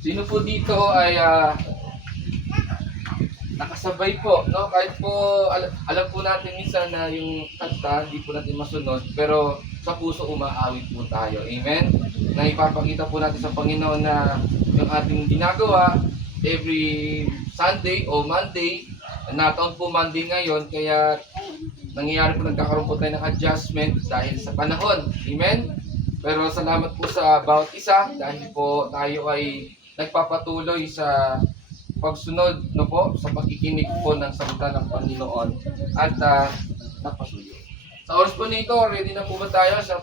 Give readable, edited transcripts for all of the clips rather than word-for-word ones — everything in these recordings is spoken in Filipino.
Sino po dito ay nakasabay po, no? Kahit po alam po natin minsan na yung kanta hindi po natin masunod, pero sa puso umaawit po tayo. Amen? Na ipapakita po natin sa Panginoon na yung ating ginagawa every Sunday o Monday, nataon po Monday ngayon, kaya nangyayari po, nagkakaroon po tayo ng adjustment dahil sa panahon. Amen? Pero salamat po sa bawat isa dahil po tayo ay nagpapatuloy sa pagsunod, no po, sa pakikinig po ng salita ng Panginoon at napasuyo. Sa oras po nito, ready na po ba tayo sa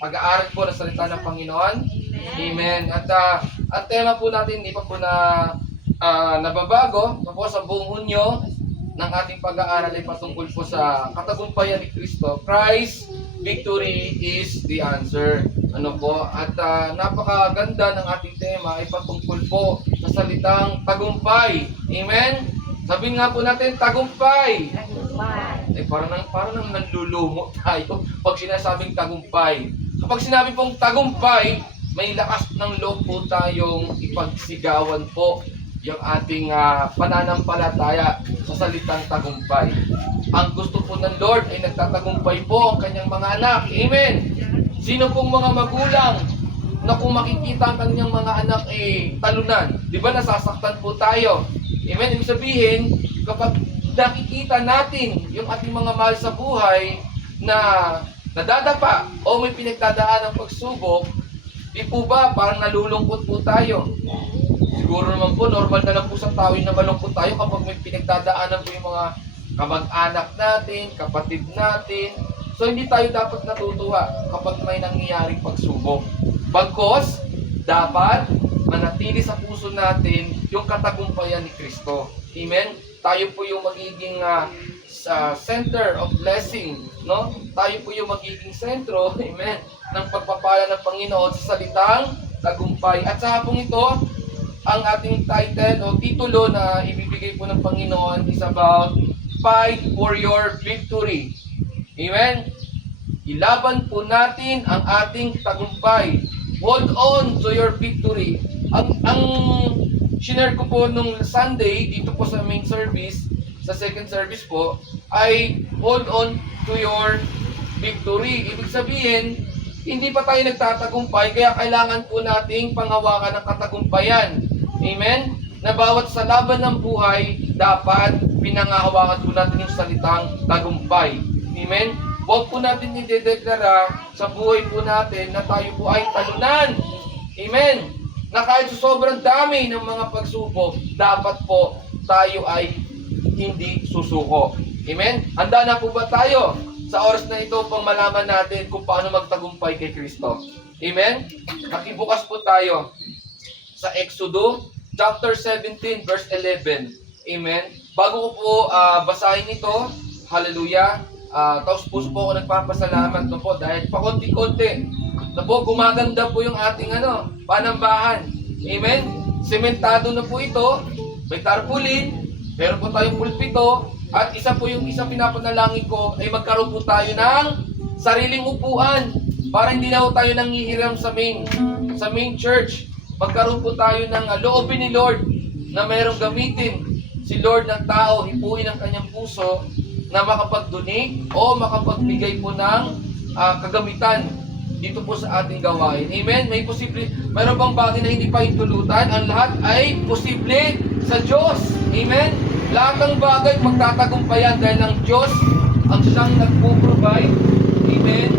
pag-aaral po ng salita ng Panginoon? Amen. At tema po natin, hindi pa po nababago, no po, sa buong Hunyo ng ating pag-aaral ay patungkol po sa katagumpayan ni Kristo. Christ, victory is the answer. Ano po? At napakaganda ng ating tema ay patungkol po sa salitang tagumpay. Amen? Sabihin nga po natin, tagumpay. Eh, parang nang nanlulumo tayo pag sinasabing tagumpay. Kapag sinabi pong tagumpay, may lakas ng loob po tayong ipagsigawan po yung ating pananampalataya sa salitang tagumpay. Ang gusto po ng Lord ay nagtatagumpay po ang kanyang mga anak. Amen! Sino pong mga magulang na kung makikita ang kanyang mga anak talunan? Di ba nasasaktan po tayo? Amen? Ibig sabihin, kapag nakikita natin yung ating mga mahal sa buhay na nadadapa o may pinagdadaan ng pagsubok, di po ba parang nalulungkot po tayo? Siguro naman po, normal na lang po sa tao na malungkot tayo kapag may pinagdadaanan po yung mga kamag-anak natin, kapatid natin. So hindi tayo dapat natutuwa kapag may nangyayaring pagsubok. Bagkus, dapat manatili sa puso natin yung katagumpayan ni Kristo. Amen? Tayo po yung magiging center of blessing, no? Tayo po yung magiging sentro, amen, ng pagpapala ng Panginoon sa salitang tagumpay. At sa hapong ito, ang ating title o titulo na ibibigay po ng Panginoon is about Fight for your victory. Amen? Ilaban po natin ang ating tagumpay. Hold on to your victory. Ang shinare ko po nung Sunday dito po sa main service, sa second service po, ay hold on to your victory. Ibig sabihin, hindi pa tayo nagtatagumpay, kaya kailangan po nating panghawakan ng katagumpayan. Amen? Na bawat sa laban ng buhay, dapat pinangahawakan po natin yung salitang tagumpay. Amen? Huwag po natin idedeklara sa buhay po natin na tayo po ay talunan. Amen? Na kahit sa sobrang dami ng mga pagsubok, dapat po tayo ay hindi susuko. Amen? Handa na po ba tayo sa oras na ito pang malaman natin kung paano magtagumpay kay Kristo? Amen? Nakibukas po tayo sa Exodo chapter 17 verse 11. Amen? Bago ko po basahin ito, hallelujah, taos puso po ako nagpapasalamat po dahil pakonti-konti na po gumaganda po yung ating panambahan. Amen? Sementado na po ito, may tarpaulin, meron po tayong pulpito, at isa pinapanalangin ko ay magkaroon po tayo ng sariling upuan para hindi na po tayo nanghihiram sa main church. Magkaroon po tayo ng loobin ni Lord na mayroong gamitin si Lord ng tao, hipuin ang kanyang puso na makapagdunig o makapagbigay po ng kagamitan dito po sa ating gawain. Amen? Mayroon bang bagay na hindi pa hitulutan? Ang lahat ay posible sa Diyos. Amen? Lahat ng bagay magtatagumpayan dahil ang Diyos ang siyang nagpo-provide. Amen?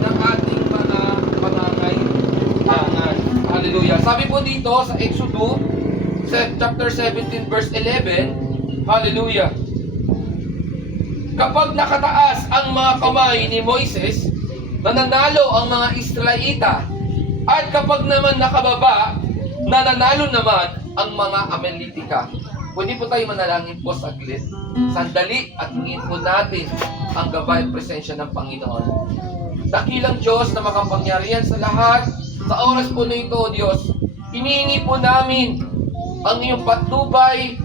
Ng ating mga pangangailangan. Hallelujah. Sabi po dito sa Exodus chapter 17 verse 11, hallelujah. Kapag nakataas ang mga kamay ni Moises, nananalo ang mga Israelita. At kapag naman nakababa, nananalo naman ang mga Amaletika. Pwede po tayo manalangin po saglit. Sandali at hingin po natin ang gabay at presensya ng Panginoon. Dakilang Diyos na makapangyarihan sa lahat, sa oras po na ito, O Diyos, hinihingi po namin ang iyong patnubay,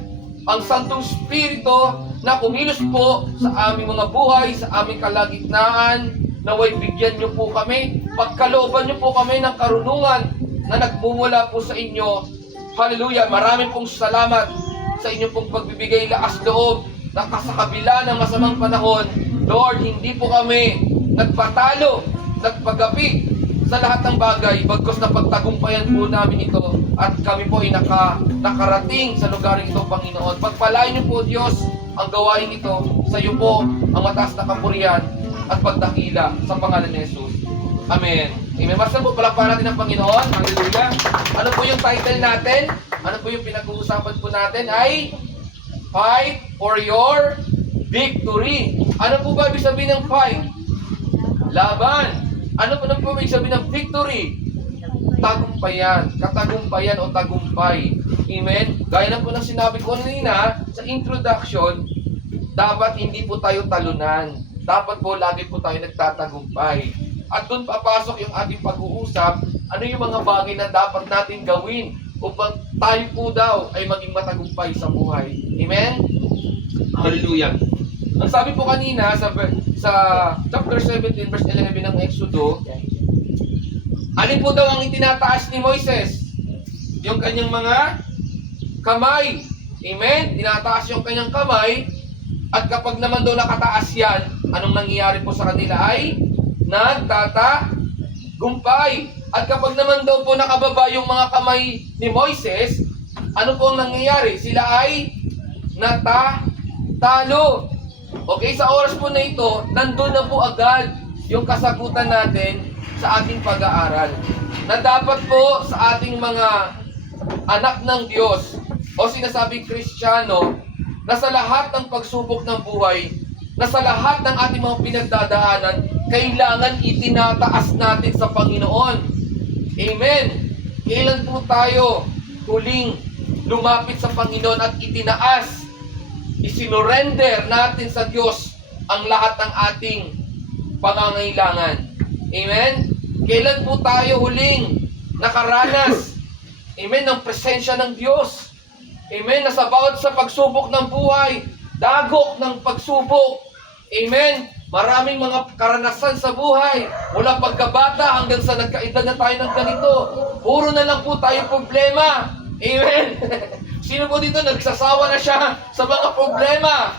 ang Santong Espiritu na kumilos po sa aming mga buhay, sa aming kalagitnaan, naway bigyan niyo po kami, pagkalooban niyo po kami ng karunungan na nagmumula po sa inyo. Hallelujah! Maraming pong salamat sa inyong pong pagbibigay lakas loob na sa kabila ng masamang panahon, Lord, hindi po kami nagpatalo, nagpagapi sa lahat ng bagay, bagkus na pagtagumpayan po namin ito at kami po ay nakarating sa lugar ito, Panginoon. Pagpalain niyo po, Diyos, ang gawain ito. Sa iyo po ang mataas na kapurihan at pagdakila sa pangalan ni Jesus. Amen. Amen. Basta po palakpakan natin ang Panginoon. Hallelujah. Ano po yung title natin? Ano po yung pinag-uusapan po natin? Ay Fight for your victory. Ano po ba ibig sabihin ng fight? Laban. Ano po ibig sabihin ng victory? Tagumpayan. Katagumpayan o tagumpay. Amen? Gaya na po ng sinabi ko kanina sa introduction, dapat hindi po tayo talunan. Dapat po lagi po tayo nagtatagumpay. At doon papasok yung ating pag-uusap, ano yung mga bagay na dapat natin gawin upang tayo po daw ay maging matagumpay sa buhay. Amen? Hallelujah. Ang sabi po kanina sa chapter 17 verse 11 ng Exodo, alin po daw ang itinataas ni Moises? Yung kanyang mga kamay. Amen? Tinataas yung kanyang kamay. At kapag naman daw nakataas yan, anong nangyayari po sa kanila ay nagtatagumpay. At kapag naman daw po nakababa yung mga kamay ni Moises, ano po ang nangyayari? Sila ay natatalo. Okay, sa oras po na ito, nandun na po agad yung kasagutan natin sa ating pag-aaral. Na dapat po sa ating mga anak ng Diyos o sinasabing Kristiyano, na sa lahat ng pagsubok ng buhay, na sa lahat ng ating mga pinagdadaanan, kailangan itinataas natin sa Panginoon. Amen. Kailan po tayo huling lumapit sa Panginoon at itinaas, isinurrender natin sa Diyos ang lahat ng ating pangangailangan? Amen. Kailan po tayo huling nakaranas, amen, ng presensya ng Diyos? Amen. Na sa bawat sa pagsubok ng buhay, dagok ng pagsubok. Amen. Maraming mga karanasan sa buhay. Mula pagkabata hanggang sa nagkaedad na tayo ng ganito. Puro na lang po tayo problema. Amen. Sino po dito nagsasawa na siya sa mga problema?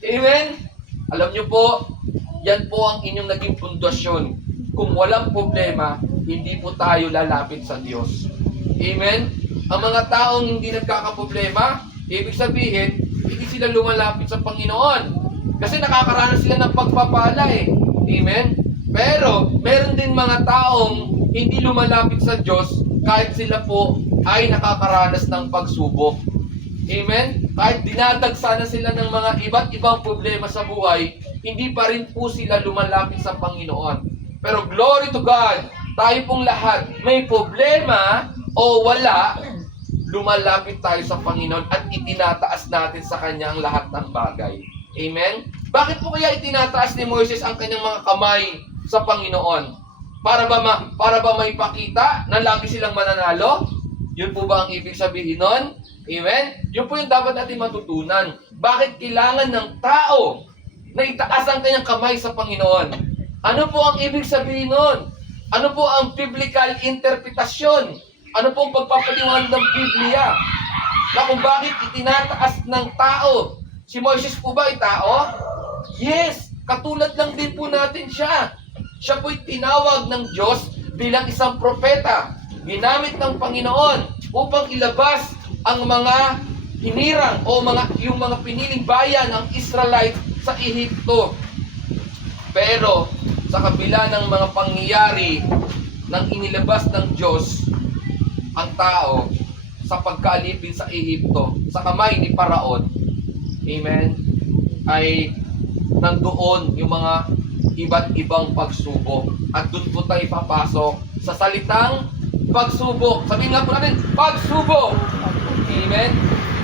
Amen. Alam niyo po, yan po ang inyong naging pundasyon. Kung walang problema, hindi po tayo lalapit sa Diyos. Amen. Ang mga taong hindi nagkakaproblema, ibig sabihin, hindi sila lumalapit sa Panginoon. Kasi nakakaranas sila ng pagpapala eh. Amen? Pero, meron din mga taong hindi lumalapit sa Diyos kahit sila po ay nakakaranas ng pagsubok. Amen? Kahit dinadagsa na sila ng mga iba't ibang problema sa buhay, hindi pa rin po sila lumalapit sa Panginoon. Pero glory to God, tayo pong lahat, may problema o wala, lumalapit tayo sa Panginoon at itinataas natin sa Kanya ang lahat ng bagay. Amen? Bakit po kaya itinataas ni Moises ang kanyang mga kamay sa Panginoon? Para ba may pakita na lagi silang mananalo? Yun po ba ang ibig sabihin nun? Amen? Yun po yung dapat natin matutunan. Bakit kailangan ng tao na itaas ang kanyang kamay sa Panginoon? Ano po ang ibig sabihin nun? Ano po ang biblical interpretasyon? Ano po ang pagpapaliwanag ng Biblia? Na kung bakit itinataas ng tao? Si Moises po ba ay tao? Yes! Katulad lang din po natin siya. Siya po'y tinawag ng Diyos bilang isang propeta. Ginamit ng Panginoon upang ilabas ang mga hinirang o yung mga piniling bayan ng Israelite sa Ehipto. Pero sa kabila ng mga pangyayari nang inilabas ng Diyos ang tao sa pagkaalipin sa Ehipto, sa kamay ni Paraon, amen, ay nandoon yung mga iba't ibang pagsubok. At doon po tayo papasok sa salitang pagsubok. Sabihin nga po natin, pagsubok. Amen.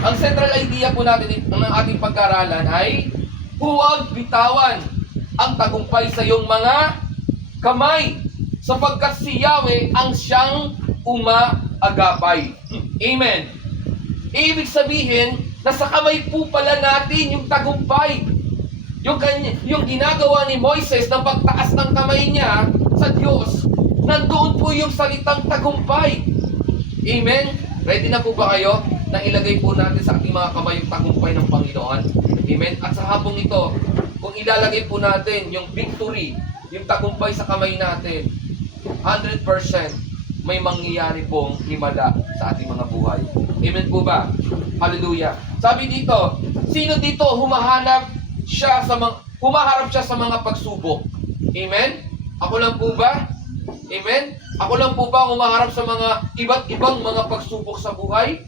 Ang central idea po natin ng ating pag-aralan ay huwag bitawan ang tagumpay sa iyong mga kamay, sapagkat si Yahweh ang siyang umaagapay. Amen. Ibig sabihin, nasa kamay po pala natin yung tagumpay. Yung ginagawa ni Moises na pagtaas ng kamay niya sa Diyos, Nandoon po yung salitang tagumpay. Amen? Ready na po ba kayo na ilagay po natin sa ating mga kamay yung tagumpay ng Panginoon? Amen? At sa hapong ito, kung ilalagay po natin yung victory, yung tagumpay sa kamay natin, 100% may mangyayari pong himala sa ating mga buhay. Amen po ba? Hallelujah. Sabi dito, sino dito humaharap siya sa mga pagsubok? Amen? Ako lang po ba? Amen? Ako lang po ba humaharap sa mga iba't ibang mga pagsubok sa buhay?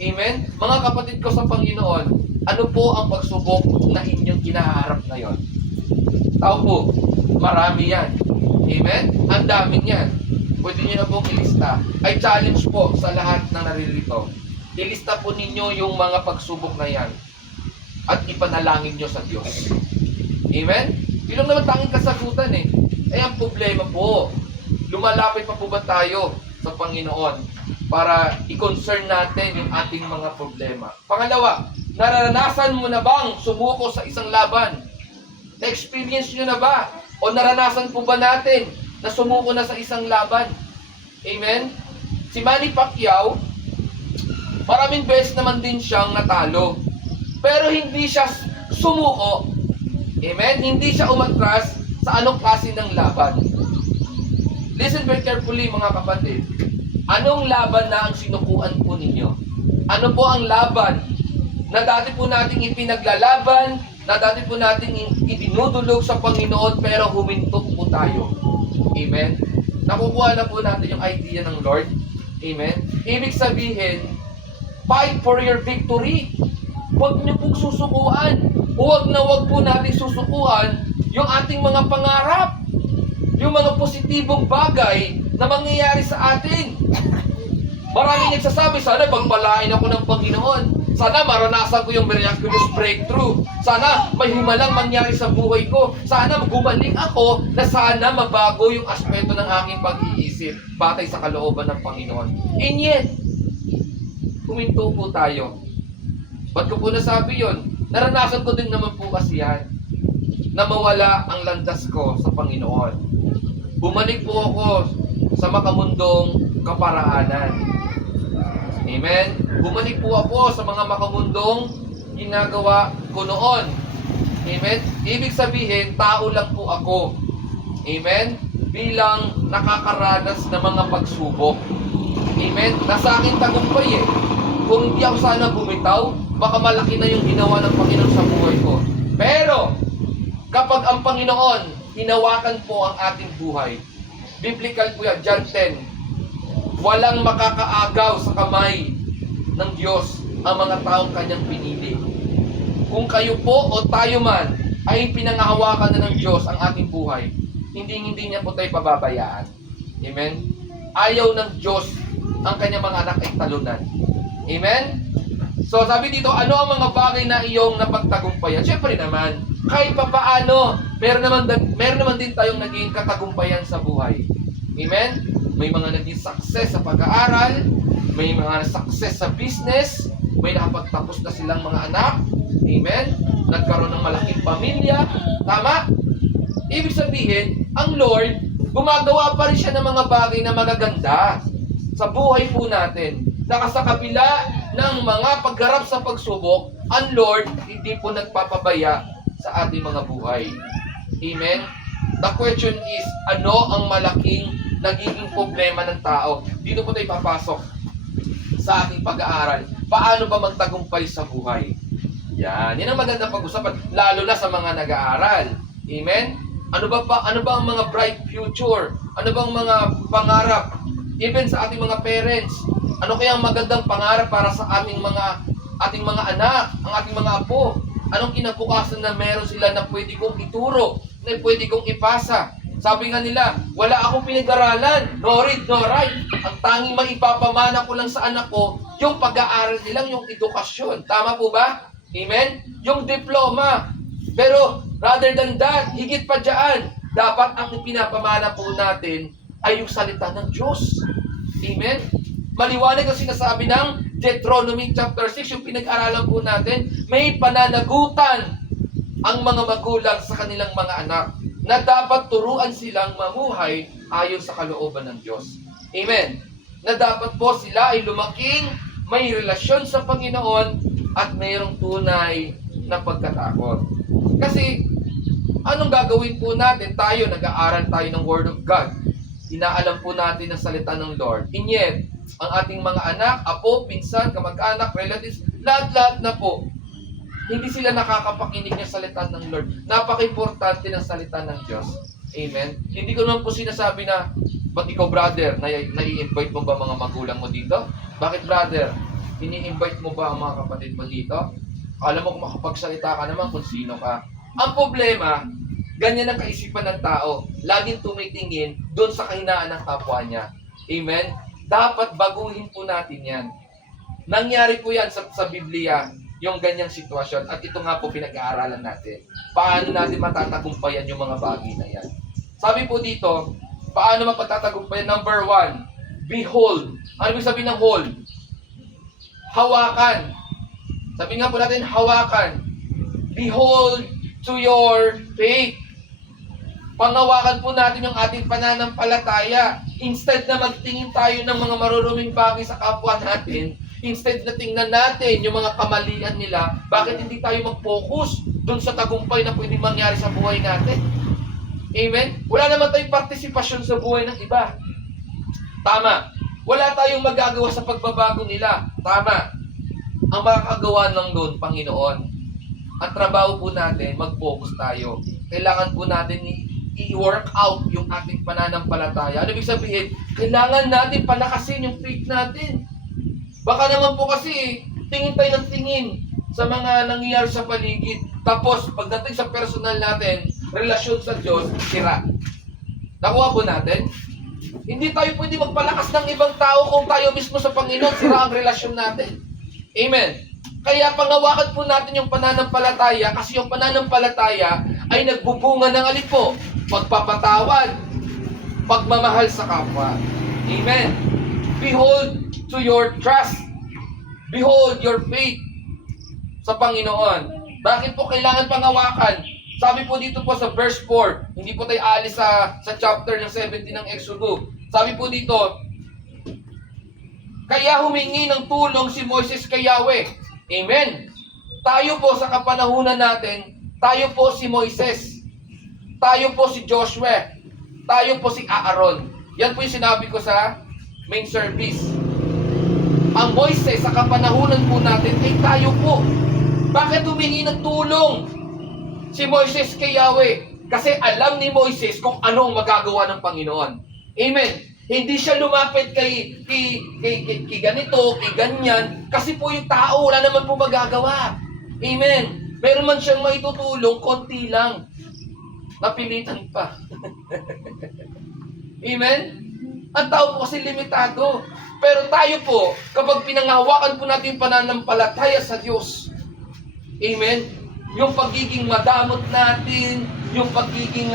Amen? Mga kapatid ko sa Panginoon, ano po ang pagsubok na inyong kinaharap ngayon? Tao po, marami yan. Amen? Ang daming yan. Pwede nyo na pong ilista. I challenge po sa lahat ng naririto. Ilista po ninyo yung mga pagsubok na yan at ipanalangin nyo sa Diyos. Amen? Yun lang naman tanging kasagutan eh. Eh ang problema po, lumalapit pa po ba tayo sa Panginoon para i-concern natin yung ating mga problema? Pangalawa, naranasan mo na bang sumuko sa isang laban? Na-experience nyo na ba? O naranasan po ba natin na sumuko na sa isang laban? Amen? Si Manny Pacquiao, maraming beses naman din siyang natalo. Pero hindi siya sumuko. Amen? Hindi siya umatras sa anong klase ng laban. Listen very carefully mga kapatid. Anong laban na ang sinukuan po ninyo? Ano po ang laban na dati po nating ipinaglalaban, na dati po nating idinudulog sa Panginoon pero huminto po tayo? Amen? Nakukuha na po natin yung idea ng Lord. Amen? Ibig sabihin, fight for your victory. Huwag niyo pong susukuan. Huwag na huwag po natin susukuan yung ating mga pangarap. Yung mga positibong bagay na mangyayari sa atin. Maraming nagsasabi, sana pagpalain ako ng Panginoon. Sana maranasan ko yung miraculous breakthrough. Sana may himalang mangyari sa buhay ko. Sana gumaling ako na sana mabago yung aspeto ng aking pag-iisip batay sa kalooban ng Panginoon. And yet, huminto po tayo. Ba't ko po nasabi yun? Naranasan ko din naman po kasi yan na mawala ang landas ko sa Panginoon. Bumalik po ako sa makamundong kaparaanan. Amen? Bumalik po ako sa mga makamundong ginagawa ko noon. Amen? Ibig sabihin, tao lang po ako. Amen? Bilang nakakaranas ng mga pagsubok. Amen? Nasa akin tagumpay eh. Kung hindi ako sana bumitaw, baka malaki na yung ginawa ng Panginoon sa buhay ko. Pero, kapag ang Panginoon, hinawakan po ang ating buhay. Biblical po yan, John 10. Walang makakaagaw sa kamay ng Diyos ang mga taong kanyang pinili. Kung kayo po o tayo man ay pinangahawakan na ng Diyos ang ating buhay, hindi niya po tayo pababayaan. Amen? Ayaw ng Diyos ang kanyang mga anak ay talunan. Amen? So sabi dito, ano ang mga bagay na iyong napagtagumpayan? Siyempre naman, kahit pa paano, meron naman din tayong naging katagumpayan sa buhay. Amen? May mga naging success sa pag-aaral, may mga success sa business, may nakapagtapos na silang mga anak. Amen? Nagkaroon ng malaking pamilya. Tama? Ibig sabihin, ang Lord, gumagawa pa rin siya ng mga bagay na magaganda sa buhay po natin. Sa kabila ng mga pagharap sa pagsubok, ang Lord hindi po nagpapabaya sa ating mga buhay. Amen? The question is, ano ang malaking nagiging problema ng tao? Dito po tayo papasok sa ating pag-aaral. Paano ba magtagumpay sa buhay? Yan ang magandang pag-usapan, lalo na sa mga nag-aaral. Amen? Ano ba ang mga bright future? Ano bang mga pangarap? Even sa ating mga parents, ano kaya ang magandang pangarap para sa ating mga anak, ang ating mga apo? Anong kinabukasan na meron sila na pwede kong ituro, na pwede kong ipasa? Sabi nga nila, wala akong pinag-aralan, no read, no write. Ang tanging maipapamana ko lang sa anak ko, yung pag-aaral nilang, yung edukasyon. Tama po ba? Amen? Yung diploma. Pero rather than that, higit pa dyan, dapat ang pinapamana po natin ay yung salita ng Diyos. Amen? Maliwanag ang sinasabi ng Deuteronomy chapter 6, yung pinag-aralan po natin, may pananagutan ang mga magulang sa kanilang mga anak na dapat turuan silang mamuhay ayon sa kalooban ng Diyos. Amen. Na dapat po sila ay lumaking may relasyon sa Panginoon at mayroong tunay na pagkatakot. Kasi, anong gagawin po natin? Tayo, nag-aaral tayo ng Word of God. Inaalam po natin ang salita ng Lord. And yet, ang ating mga anak, apo, pinsan, kamag-anak, relatives, lahat-lahat na po, hindi sila nakakapakinig ng salita ng Lord. Napaka-importante ng salita ng Diyos. Amen? Hindi ko naman po sinasabi na, ba't ikaw, brother, nai-invite mo ba mga magulang mo dito? Bakit, brother? Ini-invite mo ba ang mga kapatid mo dito? Alam mo kung makapagsalita ka naman kung sino ka. Ang problema, ganyan ang kaisipan ng tao. Laging tumitingin doon sa kahinaan ng kapwa niya. Amen? Dapat baguhin po natin yan. Nangyari po yan sa Biblia, yung ganyang sitwasyon. At ito nga po pinag-aaralan natin. Paano natin matatagumpayan yung mga bagay na yan? Sabi po dito, paano mapatatagumpayan? Number 1, behold. Ano ibig sabihin ng hold? Hawakan. Sabi nga po natin, hawakan. Behold to your faith. Pangawakan po natin yung ating pananampalataya. Instead na magtingin tayo ng mga maruruming bagay sa kapwa natin, instead na tingnan natin yung mga kamalian nila, bakit hindi tayo mag-focus dun sa tagumpay na pwedeng mangyari sa buhay natin? Amen? Wala naman tayong partisipasyon sa buhay ng iba. Tama. Wala tayong magagawa sa pagbabago nila. Tama. Ang makakagawa ng doon, Panginoon. Ang trabaho po natin, mag-focus tayo. Kailangan po natin i-work out yung ating pananampalataya. Ano ibig sabihin? Kailangan natin palakasin yung faith natin. Baka naman po kasi, tingin tayo ng tingin sa mga nangyayari sa paligid. Tapos, pagdating sa personal natin, relasyon sa Diyos, sira. Nakuha po natin? Hindi tayo pwede magpalakas ng ibang tao kung tayo mismo sa Panginoon, sira ang relasyon natin. Amen. Kaya pangawakan po natin yung pananampalataya kasi yung pananampalataya ay nagbubunga ng alin po? Pagpapatawad, pagmamahal sa kapwa. Amen. Behold to your trust. Behold your faith sa Panginoon. Bakit po kailangan pangawakan? Sabi po dito po sa verse 4, hindi po tayo aalis sa chapter ng 17 ng Exodus. Sabi po dito, kaya humingi ng tulong si Moises kay Yahweh. Amen. Tayo po sa kapanahunan natin, tayo po si Moises. Tayo po si Joshua. Tayo po si Aaron. Yan po yung sinabi ko sa main service. Ang Moises sa kapanahunan po natin ay tayo po. Bakit humingi ng tulong si Moises kay Yahweh? Kasi alam ni Moises kung ano ang magagawa ng Panginoon. Amen. Hindi siya lumapit kay ganito, kay ganyan. Kasi po yung tao, wala naman po magagawa. Amen. Meron man siyang maitutulong, konti lang. Napilitan pa. Amen. Ang tao po kasi limitado. Pero tayo po, kapag pinangahawakan po natin pananampalataya sa Diyos, amen, yung pagiging madamot natin, yung pagiging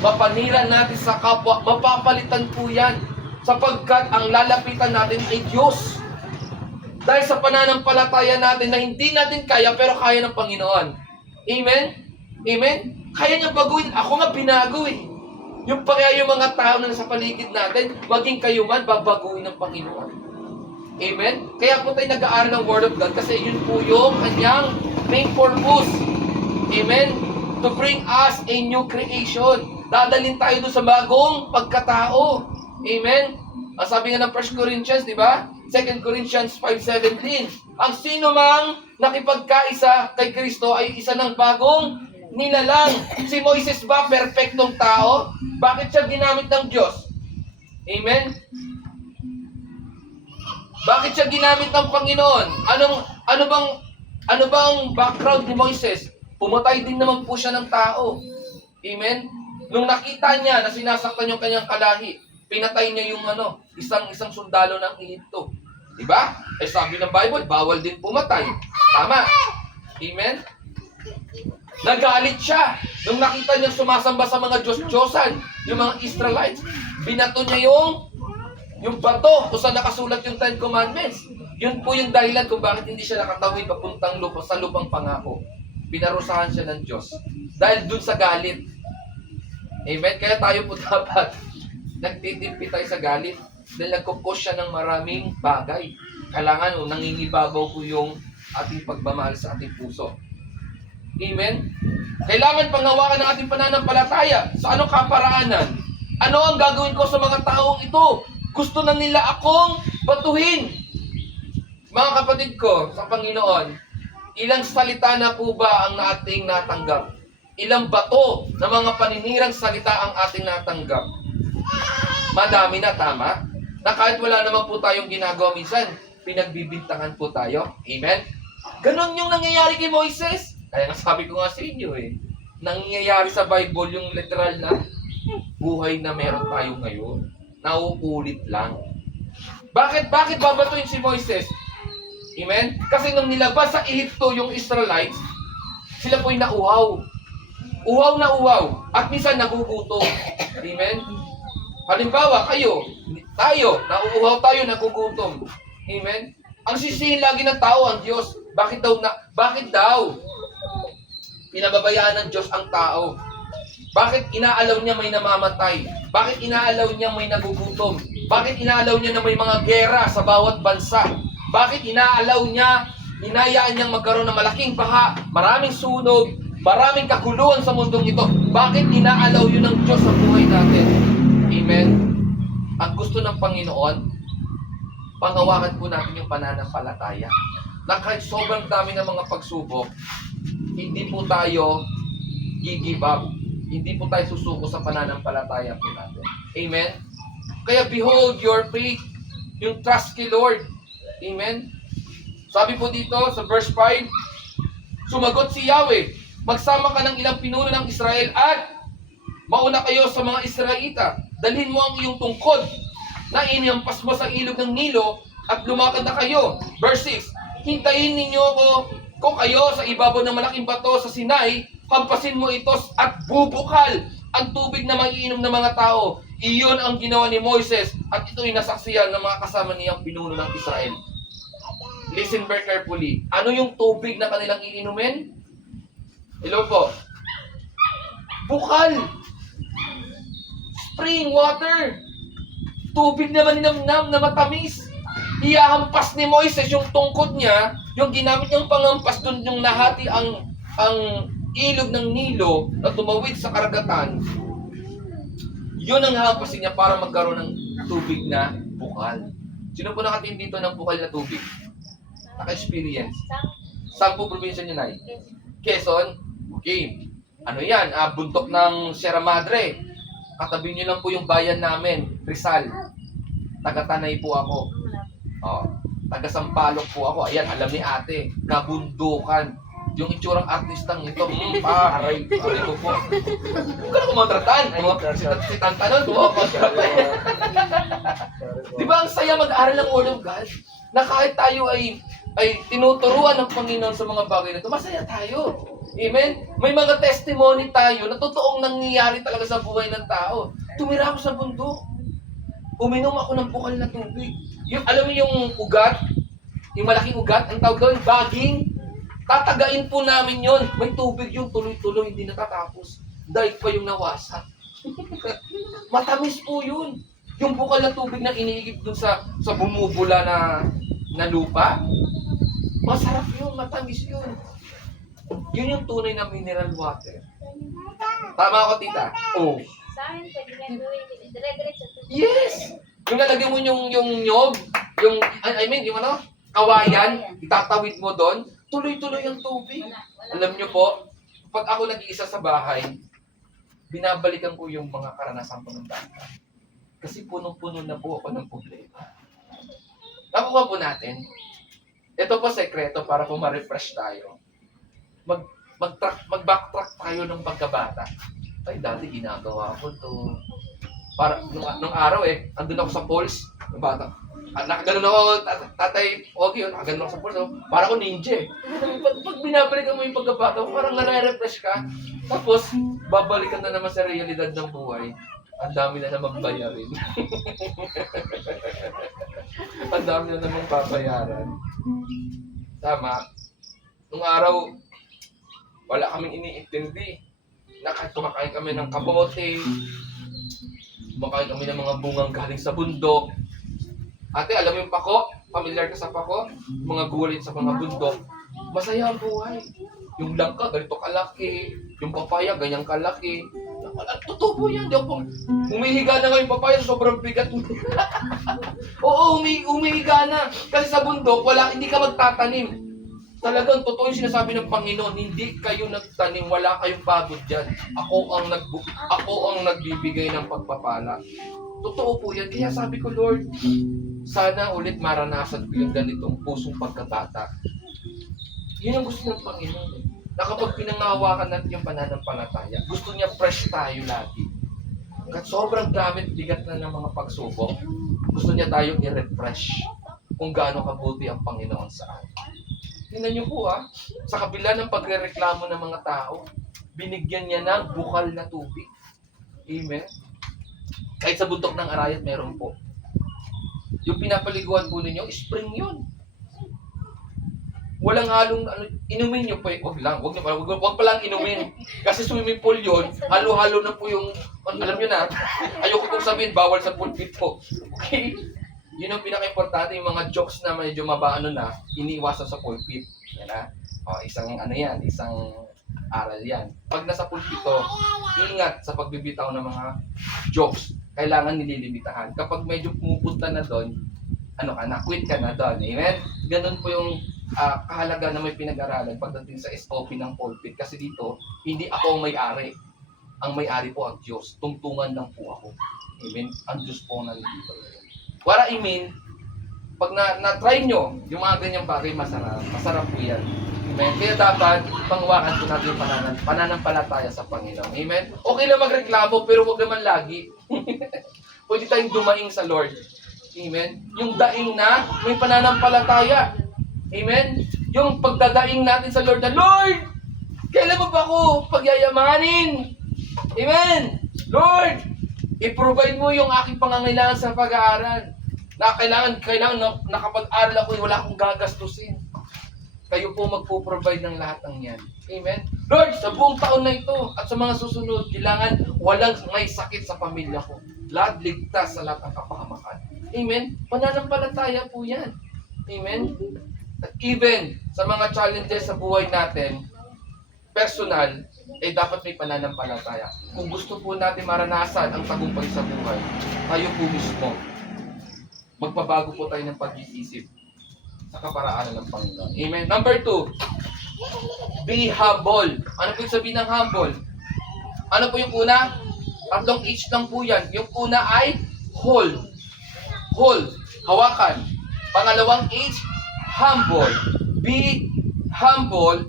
mapanira natin sa kapwa, mapapalitan po yan. Sapagkat ang lalapitan natin ay Diyos. Dahil sa pananampalataya natin na hindi natin kaya, pero kaya ng Panginoon. Amen? Amen? Kaya niya baguhin. Ako nga binago eh. Yung mga tao na nasa paligid natin, maging kayo man, babaguhin ng Panginoon. Amen? Kaya po tayo nag-aaral ng Word of God kasi yun po yung kanyang main purpose. Amen? To bring us a new creation. Dadalhin tayo doon sa bagong pagkatao. Amen? Ang sabi nga ng 1 Corinthians, di ba? 2 Corinthians 5:17. Ang sino mang nakipagkaisa kay Kristo ay isa ng bagong nilalang. Si Moises ba perfectong tao? Bakit siya ginamit ng Diyos? Amen? Bakit siya ginamit ng Panginoon? Ano bang background ni Moises? Pumatay din naman po siya ng tao. Amen? Nung nakita niya na sinasaktan yung kanyang kalahi, pinatay niya yung isang sundalo ng Ehipto. Diba? Eh sabi ng Bible, bawal din pumatay. Tama. Amen? Nagalit siya. Nung nakita niya sumasamba sa mga Diyos-Diyosan, yung mga Israelites, binato niya yung bato kung saan nakasulat yung 10 Commandments. Yun po yung dahilan kung bakit hindi siya nakatawid papuntang lupa sa lupang pangako. Pinarusahan siya ng Diyos. Dahil dun sa galit. Amen? Kaya tayo po dapat nagtitimpi tayo sa galit. Dahil nagkukos siya ng maraming bagay. Kailangan, nangingibabaw po yung ating pagmamahal sa ating puso. Amen? Kailangan panghawakan ng ating pananampalataya. Sa anong kaparaanan? Ano ang gagawin ko sa mga taong ito? Gusto na nila akong batuhin. Mga kapatid ko, sa Panginoon, ilang salita na po ba ang ating natanggap? Ilang bato na mga paninirang salita ang ating natanggap? Madami na, tama? Na kahit wala naman po tayong ginagawa minsan, pinagbibintangan po tayo. Amen? Ganon yung nangyayari kay Moises. Kaya nga sabi ko nga sa inyo nangyayari sa Bible yung literal na buhay na meron tayo ngayon. Nauulit lang. Bakit babatuin si Moises? Amen? Kasi nung nilabas sa Ehipto yung Israelites, sila po'y nauhaw. Uhaw na uhaw. At minsan nagugutom. Amen? Halimbawa, tayo, nauuhaw tayo, nagugutom. Amen? Ang sisihin lagi ng tao, ang Diyos. Bakit daw? Pinababayaan ng Diyos ang tao. Bakit inaalaw niya may namamatay? Bakit inaalaw niya may nagugutom? Bakit inaalaw niya na may mga gera sa bawat bansa? Bakit inaalaw niya, hinayaan niyang magkaroon ng malaking baha, maraming sunog, maraming kakuluan sa mundong ito? Bakit inaalaw yun ng Diyos sa buhay natin? Amen? Ang gusto ng Panginoon, panghawakan po natin yung pananampalataya. Na kahit sobrang dami ng mga pagsubok, hindi po tayo give up. Hindi po tayo susuko sa pananampalataya po natin. Amen? Kaya behold your faith, yung trust kay Lord. Amen? Sabi po dito sa verse 5, sumagot si Yahweh, magsama ka ng ilang pinuno ng Israel at mauna kayo sa mga Israelita. Dalhin mo ang iyong tungkod na inihampas mo sa ilog ng Nilo at lumakad na kayo. Verse 6, hintayin ninyo ko kayo sa ibabaw ng malaking bato sa Sinai, hampasin mo ito at bubukal ang tubig na maiinom ng mga tao. Iyon ang ginawa ni Moises at ito'y nasaksiyan ng mga kasama niyang pinuno ng Israel. Listen very carefully. Ano yung tubig na kanilang iinumin? Hello po. Bukal. Spring water. Tubig na maninamnam na matamis. Iyahampas ni Moises yung tungkod niya, yung ginamit niyang panghampas doon yung nahati ang ilog ng Nilo na tumawid sa karagatan. Yun ang hampasin niya para magkaroon ng tubig na bukal. Sino po nakatingin dito ng bukal na tubig? Naka-experience. Saan po probinsya niyo, Nay? Quezon? Okay. Ano yan? Buntok ng Sierra Madre. Katabi niyo lang po yung bayan namin, Rizal. Taga-Tanay po ako. Taga-Sampaloc po ako. Ayan, alam ni ate. Kabundukan. Yung itsurang artistang ito. Aray ko po. Huwag ka na kumontratan. Si Tantanon, kumontratan. Di ba ang saya mag-aaral ng Word of God? Na kahit tayo ay tinuturuan ng Panginoon sa mga bagay na ito, masaya tayo. Amen? May mga testimony tayo na totoong nangyayari talaga sa buhay ng tao. Tumira ako sa bundok. Uminom ako ng bukal na tubig. Alam mo yung ugat? Yung malaking ugat? Ang tawag doon? Baging. Tatagain po namin yon. May tubig yung tuloy-tuloy, hindi natatapos. Dahil pa yung nawasak. Matamis po yun. Yung bukal na tubig na iniigib dun sa bumubula na lupa. Masarap yun, matamis yun. Yun yung tunay na mineral water. Tama ako, tita? Oo. Sa akin, pwede nga gawin. Dire-diretso. Yes! Yung nalagyan mo yung nyog, yung kawayan, itatawid mo doon, tuloy-tuloy ang tubig. Alam nyo po, pag ako nag-iisa sa bahay, binabalikan ko yung mga karanasan ko ng data. Kasi punong-puno na po ako ng problema. Nakuha po natin. Ito po sekreto para po ma-refresh tayo. Mag-backtrack tayo ng pagkabata. Ay, dati ginagawa ko to. Para, nung araw andun ako sa polls, ng bata. Nakaganon ako, tatay, okay, nakaganon ako sa polls, para ako ninja Pag binabalikan mo yung pagkabata, parang nare-refresh ka. Tapos, babalikan na naman sa realidad ng buhay. Ang dami na namang bayarin. Ang dami na namang babayaran. Tama. Nung araw, wala kaming iniintindi. Na kahit kumakain kami ng kabote, Kumakain kami ng mga bungang galing sa bundok. Ate, alam mo yung pako? Familiar ka sa pako? Mga gulay sa mga bundok. Masaya ang buhay. Yung langka, ganito kalaki. Yung papaya, ganyang kalaki. Totoo po yan. Di ako humihiga na nga yung papaya, sobrang bigat. Oo, humihiga na. Kasi sa bundok, hindi ka magtatanim. Talagang totoo yung sinasabi ng Panginoon, hindi kayo nagtanim, wala kayong pagod dyan. Ako ang nagbibigay ng pagpapala. Totoo po yan. Kaya sabi ko, Lord, sana ulit maranasan ko yung ganitong pusong pagkabata. Yun ang gusto ng Panginoon. Na kapag pinangahawakan natin yung pananampalataya, gusto niya fresh tayo lagi. At sobrang dami bigat na ng mga pagsubok, gusto niya tayo i-refresh kung gaano kabuti ang Panginoon sa atin. Tingnan niyo po sa kabila ng pagrereklamo ng mga tao, binigyan niya ng bukal na tubig. Amen? Kahit sa bundok ng Arayat, meron po. Yung pinapaliguan po ninyo, spring yun. Walang halong, inumin nyo po, wag pa lang inumin. Kasi swimming pool yun, halo-halo na po yung, alam nyo na, ayoko pong sabihin, bawal sa pulpit po. Okay? Yun ang pinaka-importante, yung mga jokes na medyo mabaano na, iniiwasan sa pulpit. Yan na. Isang aral yan. Pag nasa pulpito, ingat sa pagbibitaw ng mga jokes. Kailangan nililimitahan. Kapag medyo pumupunta na doon, quit ka na doon. Amen? Ganun po yung kahalaga na may pinag-aralan pagdating sa SOP ng pulpit. Kasi dito, hindi ako ang may-ari. Ang may-ari po ang Diyos. Tungtungan lang po ako. Amen? Ang Diyos po ang nandito. What I mean, pag na-try nyo, yung mga ganyang bagay, masarap po yan. Amen? Kaya dapat, pangwakan po natin yung pananampalataya sa Panginoon. Amen? Okay lang magreklamo, pero huwag naman lagi. Pwede tayong dumaing sa Lord. Amen? Yung daing na may pananampalataya. Amen? Yung pagdadaing natin sa Lord na, Lord, kailan mo ba ako pagyayamanin? Amen? Lord, i-provide mo yung aking pangangailangan sa pag-aaral. Na kailangan nakapag-aral ako, wala akong gagastusin. Kayo po magpo-provide ng lahat ng yan. Amen? Lord, sa buong taon na ito at sa mga susunod, kailangan walang may sakit sa pamilya ko. Lahat ligtas sa lahat ng kapahamakan. Amen? Pananampalataya po yan. Amen? At even sa mga challenges sa buhay natin, personal, dapat may pananampalataya. Kung gusto po natin maranasan ang tagumpay sa buhay, tayo po mismo, magpabago po tayo ng pag-iisip sa kaparaanan ng Panginoon. Amen. Number 2, be humble. Ano po yung sabihin ng humble? Ano po yung una? Tatlong H lang po yan. Yung una ay hold. Hold. Hawakan. Pangalawang H, humble. Be humble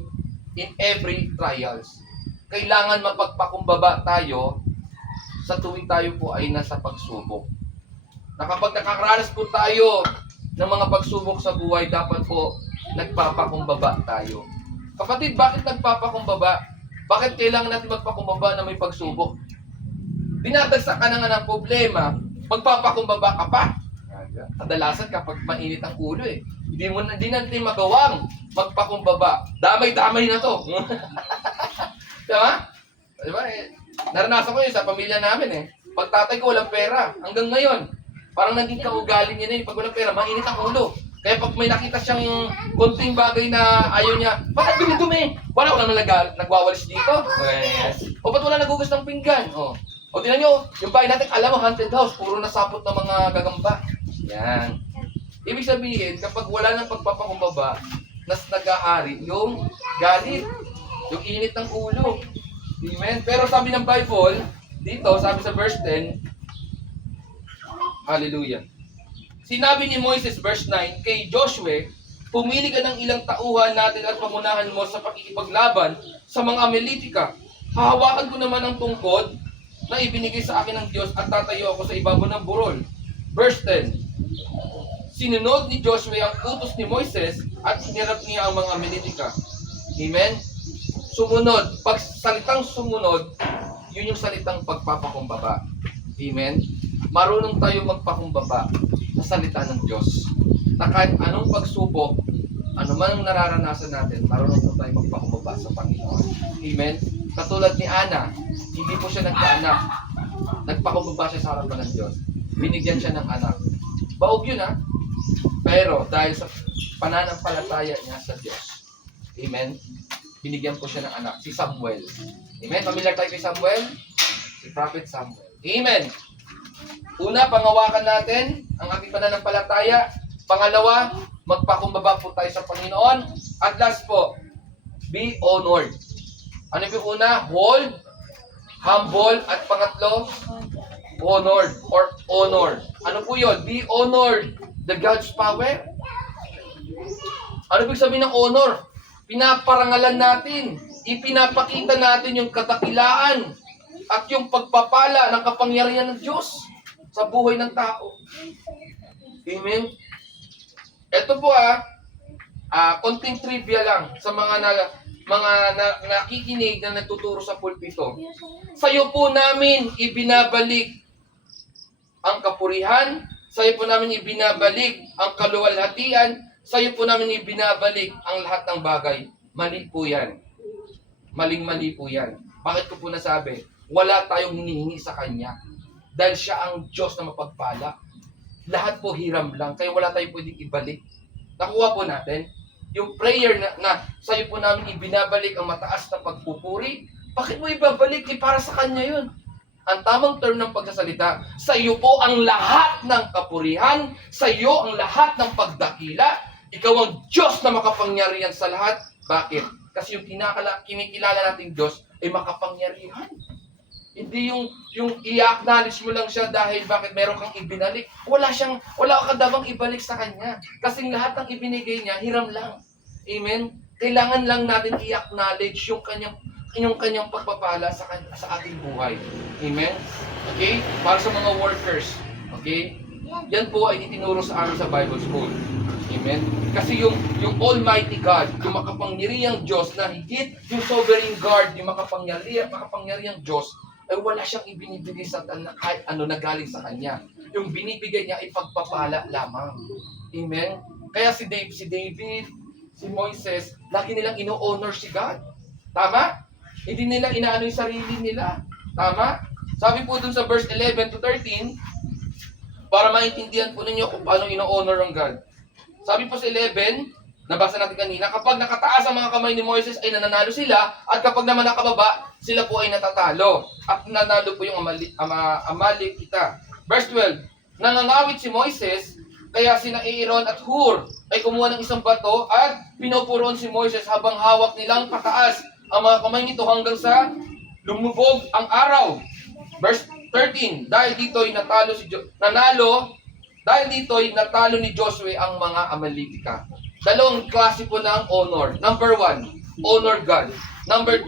in every trials. Kailangan mapagpakumbaba tayo sa tuwing tayo po ay nasa pagsubok. Na kapag nakakaranas po tayo ng mga pagsubok sa buhay, dapat po nagpapakumbaba tayo. Kapatid, bakit nagpapakumbaba? Bakit kailangan natin magpakumbaba na may pagsubok? Dinadagsa ka na nga ng problema, magpapakumbaba ka pa. Kadalasan kapag mainit ang ulo hindi natin magawang magpakumbaba. Damay-damay na to. Diba? Diba? Naranasan ko yun sa pamilya namin Pag tatay ko walang pera, hanggang ngayon, parang naging kaugali niya pag walang pera, mainit ang ulo. Kaya pag may nakita siyang konting bagay na ayaw niya, bakit dumi-dumi? Wala ko naman nagwawalis dito. Yes. O ba't wala nagugas ng pinggan? O tingnan nyo, yung bahay natin, alam mo, haunted house, puro nasapot ng mga gagamba. Yan. Ibig sabihin, kapag wala ng pagpapakumbaba, nag-aari yung galit, yung init ng ulo. Amen? Pero sabi ng Bible, dito, sabi sa verse 10, hallelujah. Sinabi ni Moises, verse 9, kay Joshua, pumili ka ng ilang tauhan natin at pamunahan mo sa pakikipaglaban sa mga Amelitika. Hahawakan ko naman ang tungkod na ibinigay sa akin ng Diyos at tatayo ako sa ibabaw ng burol. Verse 10, sinunod ni Joshua ang utos ni Moises at hinirap niya ang mga Amelitika. Amen? Sumunod. Pag salitang sumunod, yun yung salitang pagpapakumbaba. Amen? Marunong tayo magpakumbaba sa salita ng Diyos. Na kahit anong pagsubok, ano man ang nararanasan natin, marunong tayo magpakumbaba sa Panginoon. Amen? Katulad ni Ana, hindi po siya nagkaanak. nagpakumbaba siya sa harapan ng Diyos. Binigyan siya ng anak. Baog yun ha. Pero dahil sa pananampalataya niya sa Diyos, amen, binigyan po siya ng anak, si Samuel. Amen? Familiar tayo kay Samuel? Si Prophet Samuel. Amen. Una, pangawakan natin ang ating pananampalataya. Pangalawa, magpakumbaba po tayo sa Panginoon. At last po, be honored. Ano yung una? Hold, humble, at pangatlo, honored or honor. Ano po yun? Be honored. The God's power. Ano ibig sabihin ng honor? Pinaparangalan natin. Ipinapakita natin yung kadakilaan at yung pagpapala ng kapangyarihan ng Diyos sa buhay ng tao. Amen? Ito po konting trivia lang sa mga nakikinig na natuturo sa pulpito. Sa'yo po namin ibinabalik ang kapurihan, sa'yo po namin ibinabalik ang kaluwalhatian, sa'yo po namin ibinabalik ang lahat ng bagay. Mali po yan. Maling-mali po yan. Bakit ko po nasabi? Wala tayong hinihingi sa Kanya. Dahil siya ang Diyos na mapagpala. Lahat po hiram lang, kaya wala tayong pwedeng ibalik. Nakuha po natin yung prayer na sa'yo po namin ibinabalik ang mataas na pagpupuri. Bakit mo ibabalik? Para sa Kanya yun. Ang tamang term ng pagsasalita, sa iyo po ang lahat ng kapurihan, sa iyo ang lahat ng pagdakila. Ikaw ang Diyos na makapangyarihan sa lahat. Bakit? Kasi yung kinikilala nating Diyos ay makapangyarihan. Hindi yung i-acknowledge mo lang siya dahil bakit meron kang ibinalik. Wala ka dapat ibalik sa Kanya. Kasi lahat ng ibinigay niya, hiram lang. Amen? Kailangan lang natin i-acknowledge yung kanyang pagpapala sa ating buhay. Amen? Okay? Para sa mga workers. Okay? Yan po ay itinuro sa amin sa Bible School. Amen? Kasi yung Almighty God, yung makapangyarihang Diyos na higit yung sovereign God, yung makapangyarihang Diyos, ay wala siyang ibinibigay sa kahit ano na galing sa Kanya. Yung binibigay niya ay pagpapala lamang. Amen? Kaya si David, si Moises, lagi nilang ino-honor si God. Tama? Hindi nila inaano yung sarili nila. Tama? Sabi po dun sa verse 11 to 13, para maintindihan po ninyo kung paano ino-honor ang God. Sabi po sa 11, nabasa natin kanina, kapag nakataas ang mga kamay ni Moises ay nananalo sila, at kapag naman nakababa, sila po ay natatalo. At nanalo po yung Amalekita. Verse 12, nanangawit si Moises, kaya sina Aaron at Hur ay kumuha ng isang bato at pinupuron si Moises habang hawak nilang pataas ang mga kamay nito hanggang sa lumubog ang araw. Verse 13, dahil dito'y natalo ni Joshua ang mga Amalekita. Dalawang klase po ng honor. Number 1, honor God. Number 2,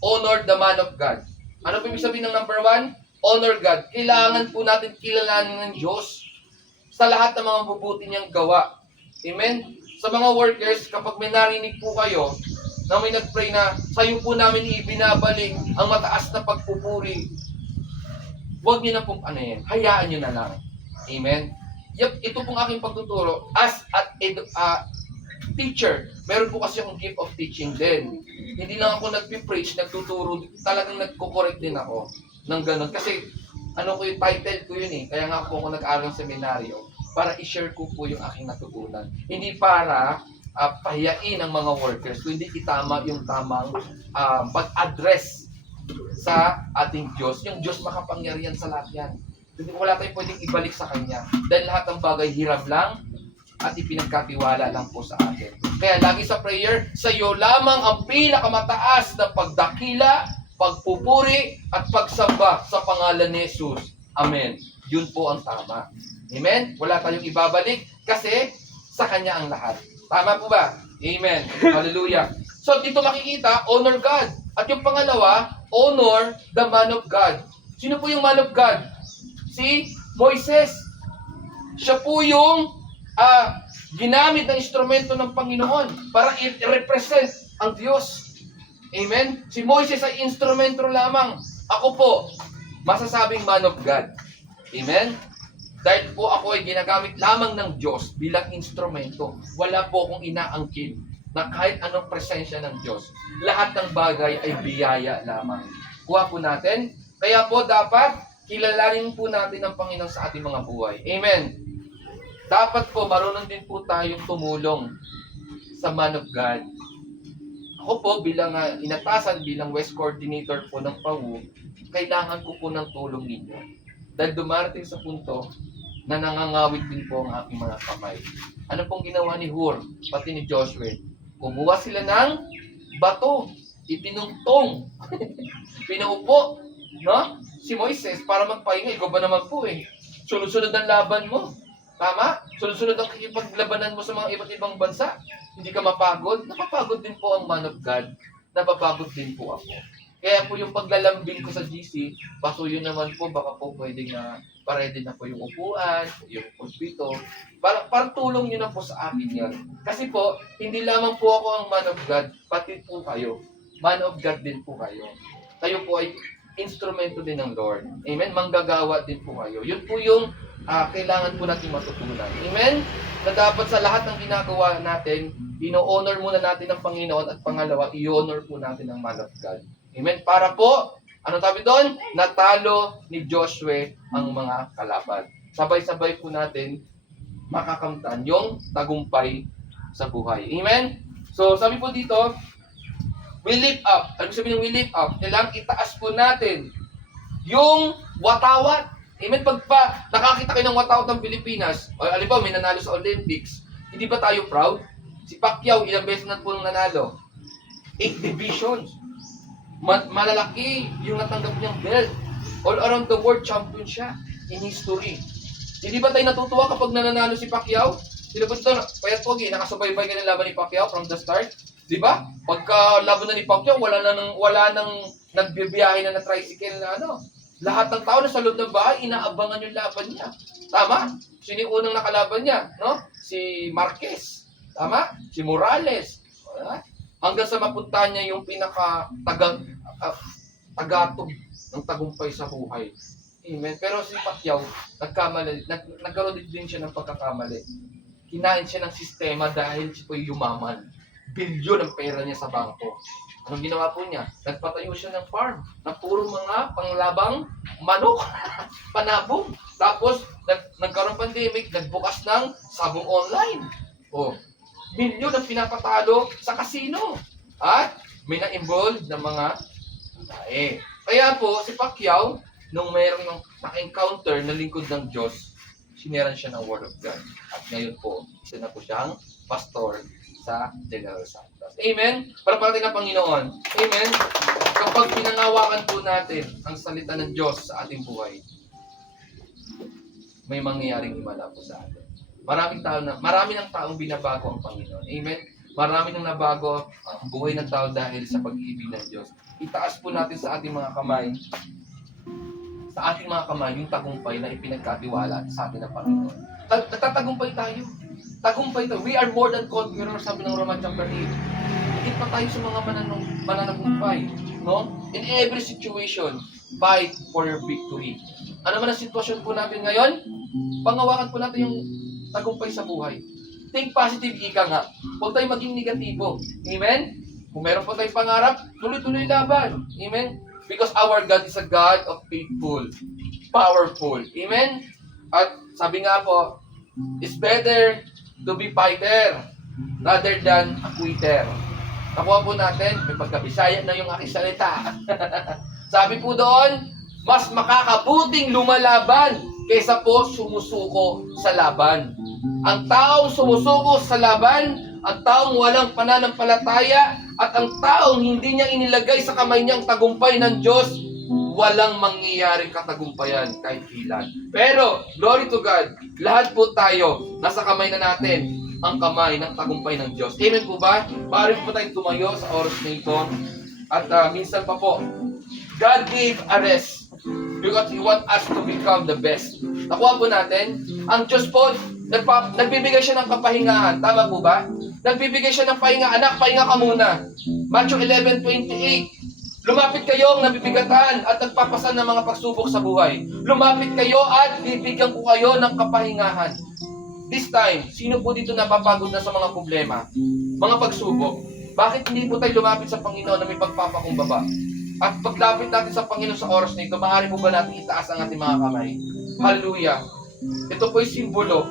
honor the man of God. Ano po ibig sabihin ng number 1? Honor God. Kailangan po natin kilalanin ng Diyos sa lahat ng mga mabubuti niyang gawa. Amen? Sa mga workers, kapag may narinig po kayo na may nag-pray na sa'yo po namin ibinabalik ang mataas na pagpupuri, huwag niyo na pong hayaan niyo na lang. Amen? Ito pong aking pagtuturo as teacher. Meron po kasi akong gift of teaching din. Hindi lang ako nagpipreach, nagtuturo, talagang nagko-correct din ako ng ganun. Kasi yung title ko yun Kaya nga po ako nag-aaral ng seminaryo para i-share ko po yung aking natutunan. Hindi para pahiyain ang mga workers, kundi itama yung tamang pag-address sa ating Diyos. Yung Diyos makapangyarihan sa lahat yan. Hindi wala tayong pwedeng ibalik sa Kanya. Dahil lahat ng bagay hiram lang at ipinagkatiwala lang po sa atin. Kaya lagi sa prayer, sa iyo lamang ang pinakamataas na pagdakila, pagpupuri, at pagsamba sa pangalan ni Jesus. Amen. Yun po ang tama. Amen? Wala tayong ibabalik kasi sa Kanya ang lahat. Tama po ba? Amen. Hallelujah. So dito makikita, honor God. At yung pangalawa, honor the man of God. Sino po yung man of God? Si Moises. Siya po yung ginamit na instrumento ng Panginoon para i-represent ang Diyos. Amen? Si Moises ay instrumento lamang. Ako po, masasabing man of God. Amen? Dahil po ako ay ginagamit lamang ng Diyos bilang instrumento. Wala po akong inaangkin na kahit anong presensya ng Diyos. Lahat ng bagay ay biyaya lamang. Kuha po natin. Kaya po dapat kilalanin po natin ang Panginoon sa ating mga buhay. Amen. Dapat po, marunong din po tayong tumulong sa man of God. Ako po, bilang inatasan, bilang West Coordinator po ng PAWU, kailangan ko po ng tulong ninyo. Dahil dumarating sa punto na nangangawit din po ang aking mga kamay. Ano pong ginawa ni Hur, pati ni Joshua? Kumuha sila ng bato, ipinungtong, pinaupo, no? Si Moises, para magpahinga, ikaw ba naman po eh. Sunod-sunod ang laban mo. Tama? Sunod-sunod ang ipaglabanan mo sa mga iba't ibang bansa. Hindi ka mapagod. Napapagod din po ang man of God. Napapagod din po ako. Kaya po yung paglalambing ko sa GC, pasuyo naman po, baka po pwedeng na paredy na po yung upuan, yung pulpito. Para tulong nyo na po sa akin yan. Kasi po, hindi lamang po ako ang man of God, pati po kayo. Man of God din po kayo. Kayo po ay instrumento din ng Lord. Amen? Manggagawa din po kayo. Yun po yung kailangan po natin matutunan. Amen? Na dapat sa lahat ng ginagawa natin, ino-honor muna natin ang Panginoon at pangalawa, i-honor po natin ang man of God. Amen? Para po, ano sabi doon? Natalo ni Joshua ang mga kalaban. Sabay-sabay po natin makakamtan yung tagumpay sa buhay. Amen? So, sabi po dito, we lift up. Ano sabihin ng we lift up? Kailangang itaas po natin yung watawat. Amen? Pagpa nakakita kayo ng watawat ng Pilipinas, o alam ba, may nanalo sa Olympics, hindi ba tayo proud? Si Pacquiao, ilang beses na po nanalo? 8 divisions. Malalaki yung natanggap niyang belt. All around the world, champion siya in history. Hindi ba tayo natutuwa kapag nananalo si Pacquiao? Sila po ito, payat pogi, nakasubaybay ka ng laban ni Pacquiao from the start. Di ba? Pagka laban na ni Pacquiao, wala nang nagbibiyahe na tricycle na ano. Lahat ng tao na sa loob ng bahay, inaabangan yung laban niya. Tama? Sino yung unang nakalaban niya? No? Si Marquez. Tama? Si Morales. Wala? Hanggang sa mapunta niya yung tagatog ng tagumpay sa buhay. Amen. Pero si Pacquiao, nagkaroon din siya ng pagkakamali. Kinain siya ng sistema dahil siya po yumaman. Bilyon ang pera niya sa bangko. Anong ginawa po niya? Nagpatayo siya ng farm na puro mga panglabang manok, panabong. Tapos, nagkaroon pandemic, nagbukas ng sabong online. O, milyon ang pinapatalo sa kasino. At may na-involved na mga tae. Kaya po, si Pacquiao, nung mayroong na-encounter na lingkod ng Diyos, sineran siya ng Word of God. At ngayon po, isa na po siyang pastor sa General Santos. Amen? Para natin ng Panginoon. Amen? Kapag pinangawakan po natin ang salita ng Diyos sa ating buhay, may mangyayaring himala po sa atin. Marami ng taong binabago ang Panginoon. Amen? Marami nang nabago ang buhay ng tao dahil sa pag-ibig ng Diyos. Itaas po natin sa ating mga kamay, yung tagumpay na ipinagkatiwala sa atin ng Panginoon. Nagtatagumpay tayo. Tagumpay tayo. We are more than conquerors, sabi ng Romans chapter 8. Higit pa tayo sa mga mananagumpay. No? In every situation, fight for your victory. Ano man ang sitwasyon po natin ngayon, pangawakan po natin yung tagumpay sa buhay. Think positive, ika nga. Huwag tayong maging negatibo. Amen? Kung meron po tayong pangarap, tuloy-tuloy laban. Amen? Because our God is a God of faithful, powerful. Amen? At sabi nga po, it's better to be fighter rather than a quitter. Nakuha po natin, may pagkabisaya na yung aking salita. Sabi po doon, mas makakabuting lumalaban kaysa po sumusuko sa laban. Ang taong sumusuko sa laban, ang taong walang pananampalataya, at ang taong hindi niya inilagay sa kamay niya ang tagumpay ng Diyos, walang mangyayaring katagumpayan kahit ilan. Pero, glory to God, lahat po tayo, nasa kamay na natin ang kamay ng tagumpay ng Diyos. Amen po ba? Maaari po tayong tumayo sa oras na ito. At minsan pa po, God gave a rest because He wants us to become the best. Nakuha po natin, ang Diyos po, nagbibigay siya ng kapahingahan. Tama po ba? Nagbibigay siya ng pahinga. Anak, pahinga ka muna. Matthew 11:28. Lumapit kayo ang nabibigatan at nagpapasan ng mga pagsubok sa buhay. Lumapit kayo at bibigyan ko kayo ng kapahingahan. This time, sino po dito napapagod na sa mga problema? Mga pagsubok. Bakit hindi po tayo lumapit sa Panginoon na may pagpapakumbaba? At paglapit natin sa Panginoon sa oras na ito, maaari po ba natin itaas ang ating mga kamay? Hallelujah! Ito po ay simbolo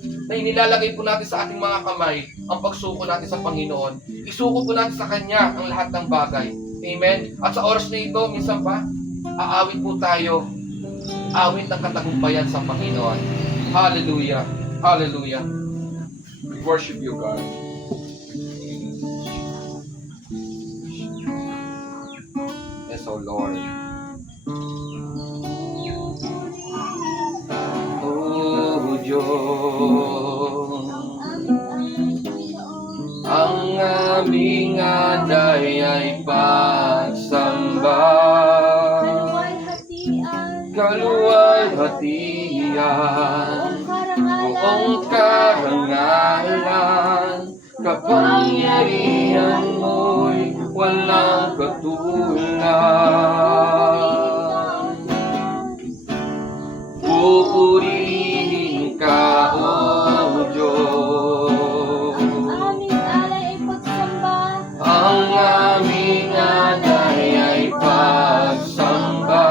na inilalagay po natin sa ating mga kamay ang pagsuko natin sa Panginoon. Isuko po natin sa Kanya ang lahat ng bagay. Amen? At sa oras na ito, minsan pa, aawit po tayo. Awit ng katagumpayan sa Panginoon. Hallelujah! Hallelujah! We worship you, God. Yes, oh Lord. Oh Diyos, ang aming alay ay pagsamba, kaluwalhatian, buong karangalan, kapangyarihan mo'y walang katulad. Pupurihin ka, O Diyos. Ang aming alay ay pagsamba,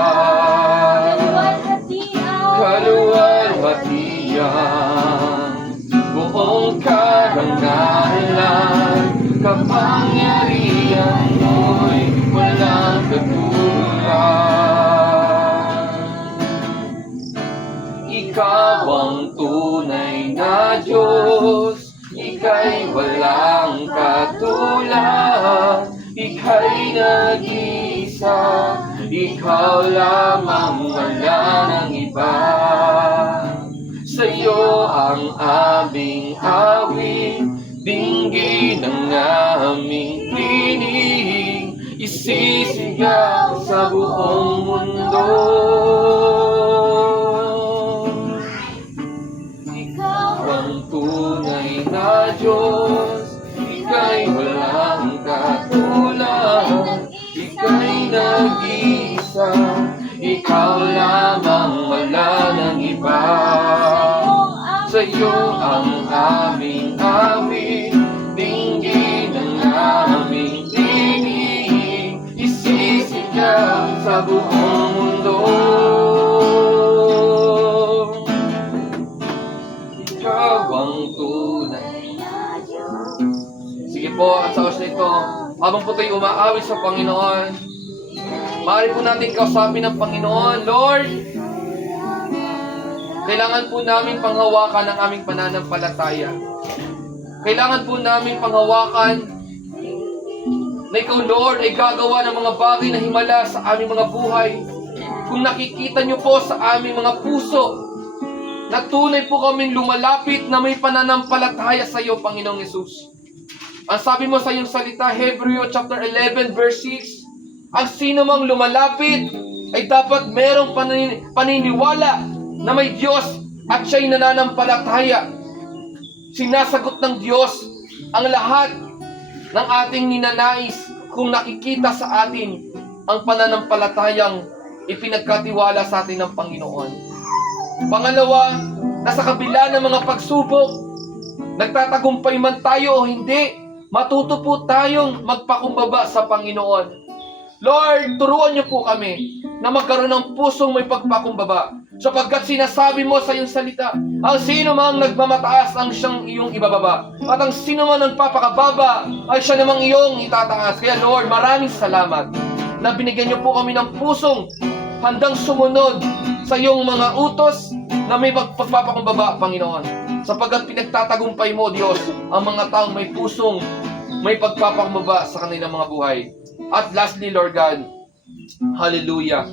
kaluwalhatian, buong karangalan, kapangyarihan mo'y walang katulad. Ikaw ang tunay na Diyos, Ika'y walang katulad, Ika'y nag-iisa, Ikaw lamang, wala ng iba. Sa'yo ang aming awit, dinggin ang aming tinig, isisigaw sa buong mundo. Ikaw ang tunay na Diyos, Ika'y walang katulad, Ika'y nag-iisa, Ikaw lamang, wala ng iba. Sa'yo ang aming awit, dinggin ang aming tinig, isisigaw sa buong mundo. Ikaw ang tunay na Diyos. Sige po, at sa oras na ito, habang po tayo umaawit sa Panginoon, maaari po natin kausapin ng Panginoon, Lord, kailangan po namin panghawakan ang aming pananampalataya. Kailangan po namin panghawakan na Ikaw, Lord, ay gagawa ng mga bagay na himala sa aming mga buhay. Kung nakikita niyo po sa aming mga puso, na tunay po kaming lumalapit na may pananampalataya sa iyo, Panginoong Yesus. Ang sabi mo sa iyong salita, Hebreo chapter 11 verse 6, ang sino mang lumalapit ay dapat merong paniniwala na may Diyos at siya'y nananampalataya. Sinasagot ng Diyos ang lahat ng ating ninanais kung nakikita sa atin ang pananampalatayang ipinagkatiwala sa atin ng Panginoon. Pangalawa, na sa kabila ng mga pagsubok, nagtatagumpay man tayo o hindi, matuto po tayong magpakumbaba sa Panginoon. Lord, turuan niyo po kami na magkaroon ng pusong may pagpakumbaba. Sapagkat sinasabi mo sa iyong salita, ang sino mang nagmamataas ang siyang iyong ibababa. At ang sino mang nagpapakababa ay siya namang iyong itataas. Kaya Lord, maraming salamat na binigyan niyo po kami ng pusong handang sumunod sa iyong mga utos na may pagpapakumbaba, Panginoon. Sapagkat pinagtatagumpay mo, Diyos, ang mga taong may pusong may pagpapakumbaba sa kanilang mga buhay. At lastly, Lord God, hallelujah,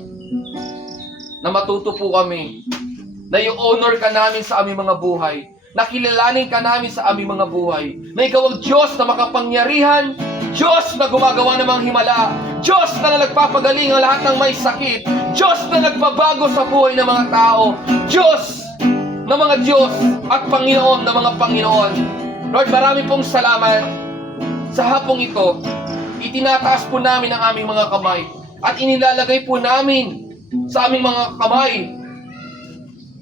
na matuto po kami na i-honor ka namin sa aming mga buhay, na kilalanin ka namin sa aming mga buhay, na ikaw ang Diyos na makapangyarihan, Diyos na gumagawa ng mga himala, Diyos na nagpapagaling ang lahat ng may sakit, Diyos na nagbabago sa buhay ng mga tao, Diyos na mga Diyos at Panginoon na mga Panginoon. Lord, marami pong salamat sa hapong ito. Itinataas po namin ang aming mga kamay at inilalagay po namin sa aming mga kamay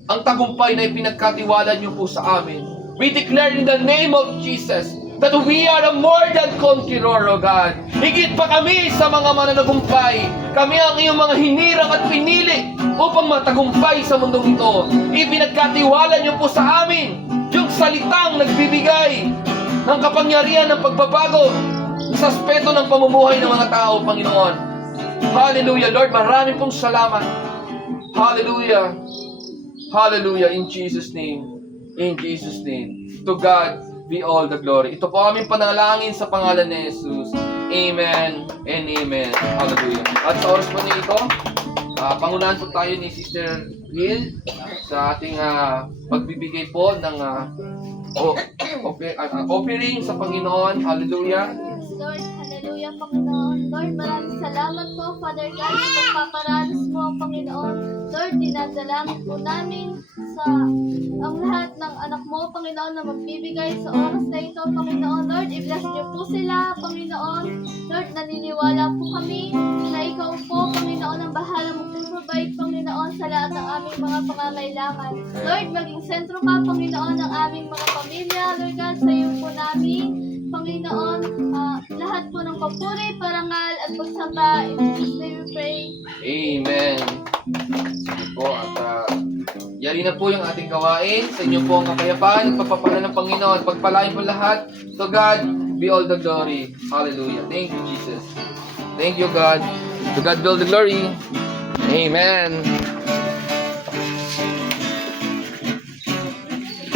ang tagumpay na ipinagkatiwala niyo po sa amin. We declare in the name of Jesus that we are a more than conqueror, O God. Higit pa kami sa mga mananagumpay. Kami ang iyong mga hinirang at pinili upang matagumpay sa mundong ito. Ipinagkatiwala niyo po sa amin yung salitang nagbibigay ng kapangyarihan ng pagbabago sa aspeto ng pamumuhay ng mga tao, Panginoon. Hallelujah, Lord. Maraming pong salamat. Hallelujah. Hallelujah. In Jesus' name. In Jesus' name. To God be all the glory. Ito po aming panalangin sa pangalan ni Jesus. Amen and amen. Hallelujah. At sa oras po niyo ito, pangunahan po tayo ni Sister Will sa ating pagbibigay po ng offering sa Panginoon. Hallelujah. Lord, hallelujah, Panginoon. Lord, maraming salamat po, Father God, sa pagpaparanas mo, Panginoon. Lord, dinadalangin po namin sa ang lahat ng anak mo, Panginoon, na magbibigay sa oras na ito, Panginoon. Lord, i-bless niyo po sila, Panginoon. Lord, naniniwala po kami na ikaw po, Panginoon, ang bahala mag-provide, Panginoon, sa lahat ng aming mga pangangailangan. Lord, maging sentro ka, Panginoon, ng aming mga pamilya. Lord God, sa iyo po namin, Panginoon, lahat po ng papuri, parangal, at pagsamba. In Jesus' name we pray. Amen. Sige po, at yari na po yung ating gawain. Sa inyo po ang kapayapaan at pagpapala ng Panginoon. Pagpalain po lahat. To God be all the glory. Hallelujah. Thank you, Jesus. Thank you, God. To God be all the glory. Amen.